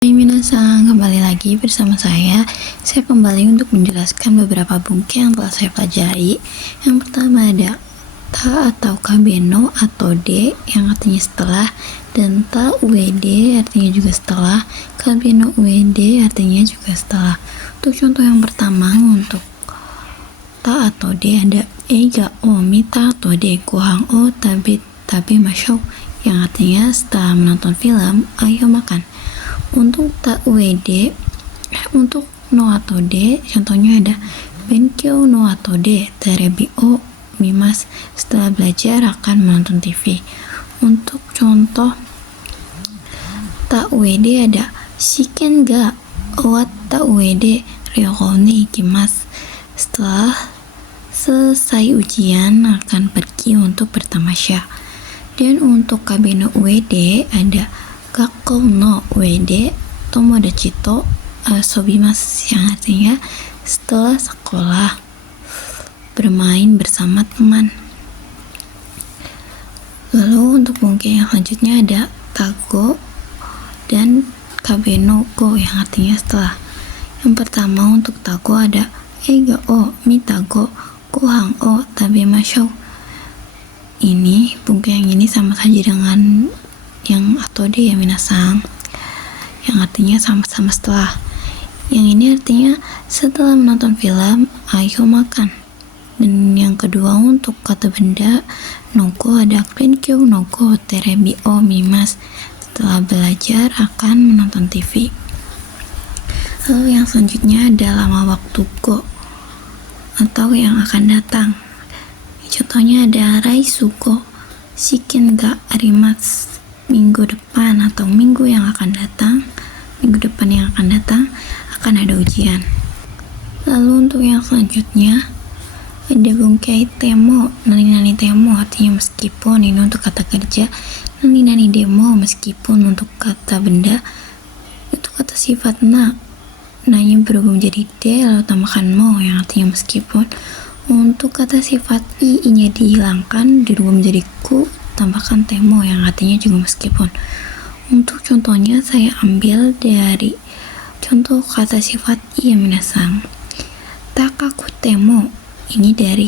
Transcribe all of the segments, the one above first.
Hai minasan, kembali lagi bersama saya. Saya kembali untuk menjelaskan beberapa buku yang telah saya pelajari. Yang pertama ada ta atau kabeno atau de yang artinya setelah, dan ta ued artinya juga setelah, kabeno ued artinya juga setelah. Untuk contoh yang pertama, untuk ta atau de ada eiga o mita atau de gohang o tabe mashou yang artinya setelah menonton film ayo makan. Untuk ta ued, untuk no atau de, contohnya ada benkyou no atau de terebi o mimas, setelah belajar akan menonton TV. Untuk contoh ta ued ada shiken ga owatta ued ryoko ni ikimasu, setelah selesai ujian akan pergi untuk bertamasya. Dan untuk kabeno ued ada gakkou no ued tomodachi to asobimasu yang artinya setelah sekolah bermain bersama teman. Lalu untuk buku yang selanjutnya ada tago dan kabeno go yang artinya setelah. Yang pertama untuk tago ada eiga o mita go gohang o tabemashou. Ini buku yang ini sama saja dengan yang atau de ya minasan, yang artinya sama-sama setelah. Yang ini artinya setelah menonton film ayo makan. Dan yang kedua untuk kata benda nogo ada benkyou nogo terebi o mimas, setelah belajar akan menonton TV. Lalu yang selanjutnya ada lama waktu go atau yang akan datang. Contohnya ada raisu go shiken ga arimasu, minggu depan atau minggu yang akan datang, minggu depan yang akan datang akan ada ujian. Lalu untuk yang selanjutnya ada bungkai temo, nani temo artinya meskipun, ini untuk kata kerja. Nani demo meskipun untuk kata benda. Untuk kata sifat nanya berubah menjadi de lalu tambahkan mo yang artinya meskipun. Untuk kata sifat i-nya dihilangkan dirubah menjadi ku, tambahkan temo yang artinya juga meskipun. Untuk contohnya saya ambil dari contoh kata sifat i ya minasan. Takaku temo, ini dari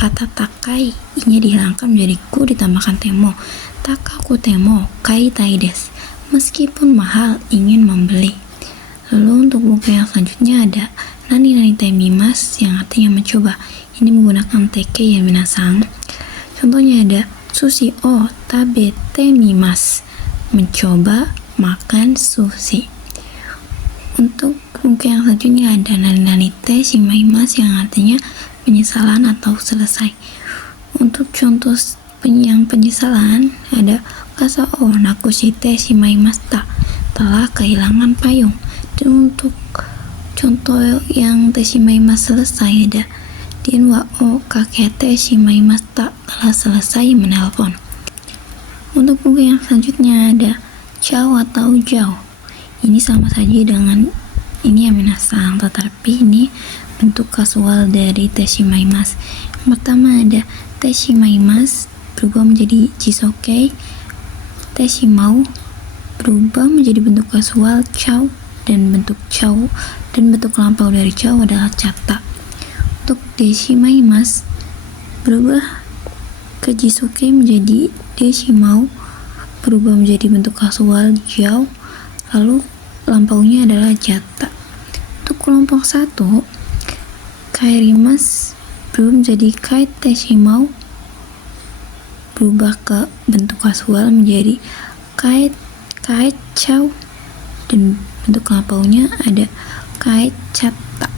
kata takai, i-nya dihilangkan menjadi ku ditambahkan temo. Takaku temo kaitai desu, meskipun mahal ingin membeli. Lalu untuk buku yang selanjutnya ada nani temimas yang artinya mencoba. Ini menggunakan teke ya minasan. Contohnya ada sushi o tabete mimasu, mencoba makan sushi. Untuk buku yang selanjutnya ada nani te shimaimasu yang artinya penyesalan atau selesai. Untuk contoh yang penyesalan ada kasa o nakushite shimaimashita, telah kehilangan payung. Dan untuk contoh yang te shimaimasu selesai ada Denwa o kakete shimaimashita, telah selesai menelpon. Untuk buku yang selanjutnya ada ciao atau jao. Ini sama saja dengan ini ya minasan, tetapi ini bentuk kasual dari te shimaimasu. Yang pertama ada te shimaimasu berubah menjadi jisokei, te shimau berubah menjadi bentuk kasual ciao, dan bentuk ciao dan bentuk lampau dari ciao adalah cata. Untuk deshimaimasu berubah ke jisuke menjadi deshimau, berubah menjadi bentuk kasual jau, lalu lampaunya adalah jata. Untuk kelompok 1 kairimasu berubah menjadi kaiteshimau, berubah ke bentuk kasual menjadi kaitchau, dan bentuk lampaunya ada kaitchata.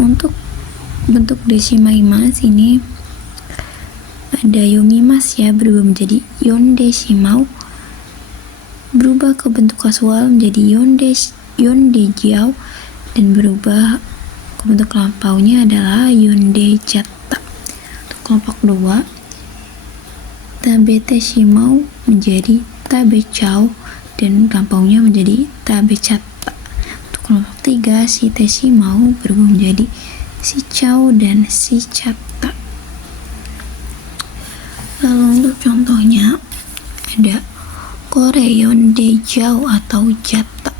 Untuk bentuk deshimaimasu ini ada yomimasu ya, berubah menjadi yondeshimau, berubah ke bentuk kasual menjadi yondejau, dan berubah ke bentuk lampaunya adalah yondejata. Untuk kelompok 2 tabeteshimau menjadi tabechau, dan lampaunya menjadi tabechata. Untuk kelompok 3 shiteshimau berubah menjadi shichau dan shichata. Lalu untuk contohnya ada koreyon dejau atau jata.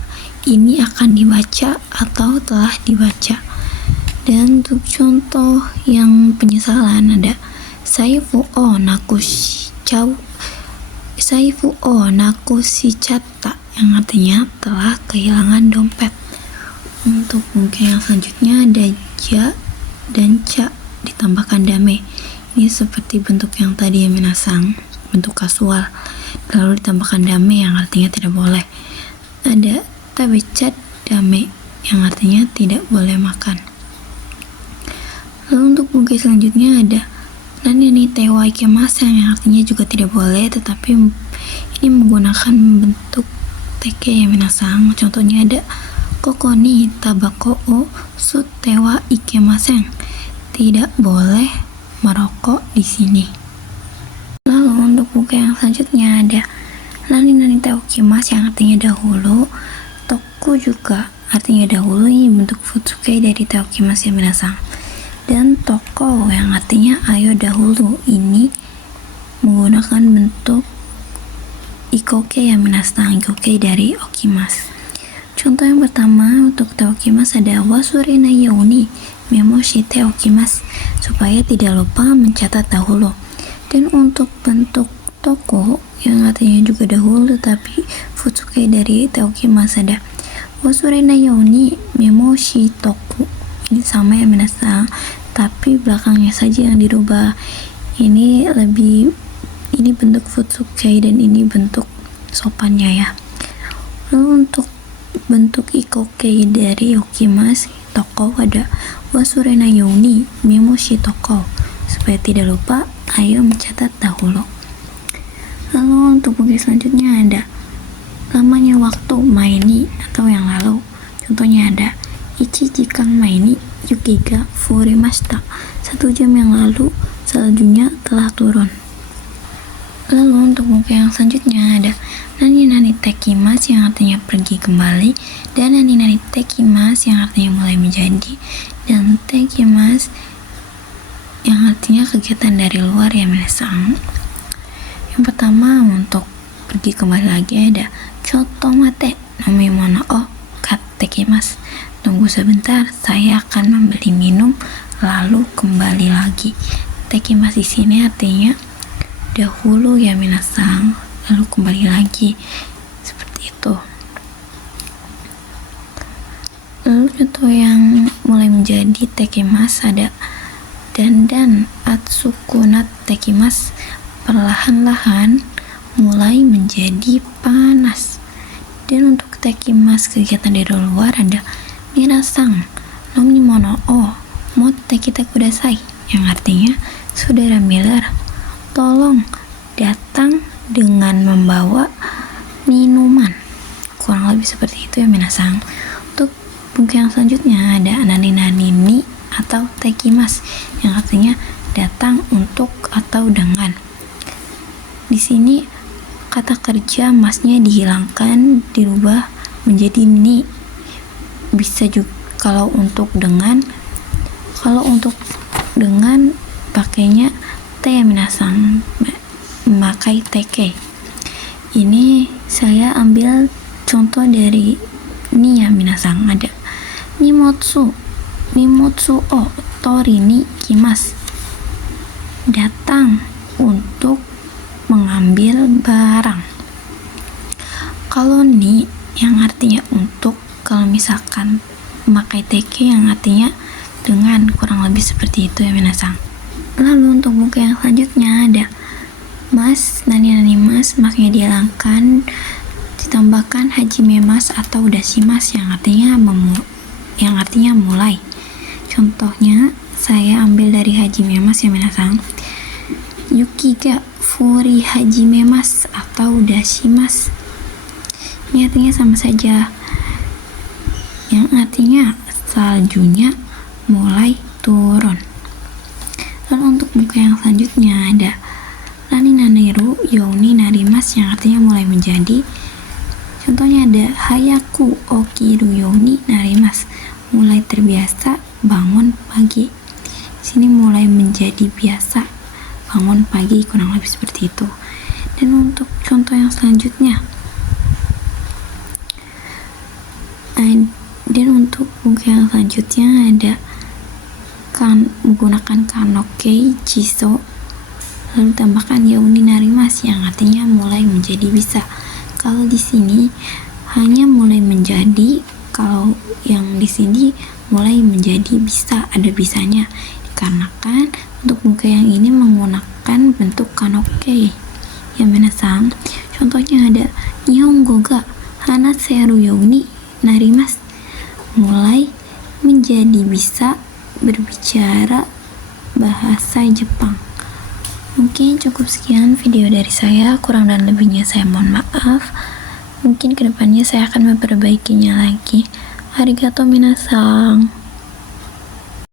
Ini akan dibaca atau telah dibaca. Dan untuk contoh yang penyesalan ada saifu o nakushichatta, yang artinya telah kehilangan dompet. Untuk mungkin yang selanjutnya ada ja dan ca ditambahkan dame. Ini seperti bentuk yang tadi ya minasang, bentuk kasual. Lalu ditambahkan dame yang artinya tidak boleh. Ada tabecat dame yang artinya tidak boleh makan. Lalu untuk mungkin selanjutnya ada nani ni tewa ikemasen yang artinya juga tidak boleh, tetapi ini menggunakan bentuk teke ya minasang. Contohnya ada koko ni tabako o sutewa ikemasen, tidak boleh merokok di sini. Lalu untuk buku yang selanjutnya ada nani teukimasu yang artinya dahulu. Toku juga artinya dahulu, ini bentuk futsuke dari teukimasu ya minasang. Dan toko yang artinya ayo dahulu, ini menggunakan bentuk ikoke ya minasang, ikoke dari okimasu. Contoh yang pertama untuk teukimasu ada wasure nai youni memo shite okimasu, supaya tidak lupa mencatat dahulu. Dan untuk bentuk toko yang artinya juga dahulu tapi futsuke dari teukimasu ada wasure nai youni memo shitoku. Ini sama ya minasang, tapi belakangnya saja yang dirubah. Ini bentuk futsuke dan ini bentuk sopannya ya. Lalu untuk bentuk ikoke dari okimasu toko ada wasure nai youni memo shitoko, supaya tidak lupa ayo mencatat dahulu. Lalu untuk buku selanjutnya ada lamanya waktu maini atau yang lalu. Contohnya ada ichi jikang maini yuki ga furimashita, 1 jam yang lalu saljunya telah turun. Lalu untuk buku yang selanjutnya ada nani tekimasu yang artinya pergi kembali, dan nani tekimasu yang artinya mulai menjadi, dan tekimasu yang artinya kegiatan dari luar ya minasang. Yang pertama untuk pergi kembali lagi ada chotto mate nomimono o kattekimasu, tunggu sebentar, saya akan membeli minum lalu kembali lagi. Tekimasu di sini artinya dahulu ya minasang, lalu kembali lagi, seperti itu. Lalu contoh yang mulai menjadi tekimasu ada dandan atsukunat tekimasu, perlahan-lahan mulai menjadi panas. Dan untuk tekimasu kegiatan dari luar ada minasang nomimono o motte kita kudasai, yang artinya saudara Miller, tolong datang dengan membawa minuman. Kurang lebih seperti itu ya minasang. Untuk buku yang selanjutnya ada nani ni atau tekimasu yang artinya datang untuk atau dengan. Di sini kata kerja masnya dihilangkan, dirubah menjadi ni. Bisa juga kalau untuk dengan pakainya te ya minasang, memakai teke. Ini saya ambil contoh dari ni ya minasang. Ada nimotsu o tori ni kimasu, datang untuk mengambil barang. Kalau ni yang artinya untuk, kalau misalkan memakai teke yang artinya dengan, kurang lebih seperti itu ya minasang. Lalu untuk buku yang selanjutnya ada nani mas, masnya dihilangkan, ditambahkan hajime mas atau dashimas yang artinya mulai. Contohnya saya ambil dari hajime mas ya minasang. Yuki ga furi hajime mas atau dashimas, ini artinya sama saja, yang artinya saljunya mulai turun. Lalu untuk buku yang selanjutnya ada nani naneru youni narimasu yang artinya mulai menjadi. Contohnya ada hayaku okiru youni narimasu, mulai terbiasa bangun pagi. Sini mulai menjadi biasa bangun pagi, kurang lebih seperti itu. Dan untuk contoh yang selanjutnya, ada menggunakan kanoke jiso, lalu tambahkan yauni narimas yang artinya mulai menjadi bisa. Kalau di sini hanya mulai menjadi, kalau yang di sini mulai menjadi bisa, ada bisanya, dikarenakan untuk muka yang ini menggunakan bentuk kanoke. Ya minasang, contohnya ada Nihongo ga hanaseru youni narimasu, mulai menjadi bisa berbicara bahasa Jepang. Mungkin cukup sekian video dari saya, kurang dan lebihnya saya mohon maaf. Mungkin kedepannya saya akan memperbaikinya lagi. Arigatou minasang.